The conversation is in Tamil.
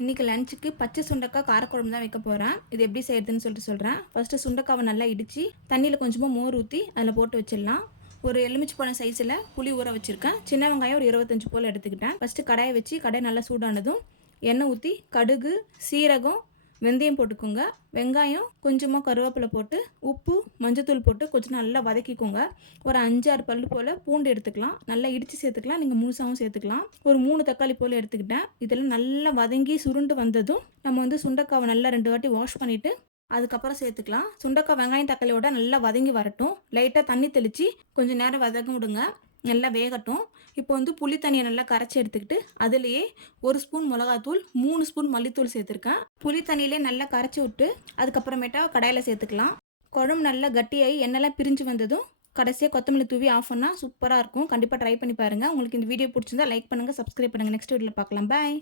இன்றைக்கி லஞ்சுக்கு பச்சை சுண்டக்காய் காரக்குழம்பு தான் வைக்க போகிறேன். இது எப்படி செய்கிறதுன்னு சொல்கிறேன். ஃபஸ்ட்டு சுண்டக்காவை நல்லா இடித்து தண்ணியில் கொஞ்சமாக மோர் ஊற்றி அதில் போட்டு வச்சிடலாம். ஒரு எலுமிச்சை பழம் சைஸில் புளி ஊற வச்சுருக்கேன். சின்ன வெங்காயம் ஒரு 25 போல் எடுத்துக்கிட்டேன். ஃபஸ்ட்டு கடாயை வச்சு கடாய் நல்லா சூடானதும் எண்ணெய் ஊற்றி கடுகு, சீரகம், வெந்தயம் போட்டுக்கோங்க. வெங்காயம், கொஞ்சமாக கருவேப்பிலை போட்டு உப்பு, மஞ்சத்தூள் போட்டு கொஞ்சம் நல்லா வதக்கிக்கோங்க. ஒரு 5-6 பல் போல் பூண்டு எடுத்துக்கலாம். நல்லா இடித்து சேர்த்துக்கலாம். நீங்கள் முழுசாகவும் சேர்த்துக்கலாம். ஒரு 3 தக்காளி போல் எடுத்துக்கிட்டேன். இதெல்லாம் நல்லா வதங்கி சுருண்டு வந்ததும் நம்ம சுண்டைக்காவை நல்லா 2 வாட்டி வாஷ் பண்ணிவிட்டு அதுக்கப்புறம் சேர்த்துக்கலாம். சுண்டைக்காய் வெங்காயம் தக்காளியோட நல்லா வதங்கி வரட்டும். லைட்டாக தண்ணி தெளித்து கொஞ்சம் நேரம் வதங்க விடுங்க. நல்லா வேகட்டும். இப்போ புளி தண்ணியை நல்லா கரைச்சி எடுத்துக்கிட்டு அதுலேயே 1 ஸ்பூன் மிளகாத்தூள், 3 ஸ்பூன் மல்லித்தூள் சேர்த்துருக்கேன். புளி தண்ணியிலே நல்லா கரைச்சி விட்டு அதுக்கப்புறமேட்டா கடாயில் சேர்த்துக்கலாம். குழம்பு நல்லா கட்டியாகி எண்ணெய்லாம் பிரிஞ்சு வந்ததும் கடைசியாக கொத்தமல்லி தூவி ஆஃப் பண்ணால் சூப்பராக இருக்கும். கண்டிப்பாக ட்ரை பண்ணி பாருங்கள். உங்களுக்கு இந்த வீடியோ பிடிச்சிருந்தா லைக் பண்ணுங்கள், சப்ஸ்கிரைப் பண்ணுங்கள். நெக்ஸ்ட் வீடியோவில் பார்க்கலாம். பாய்.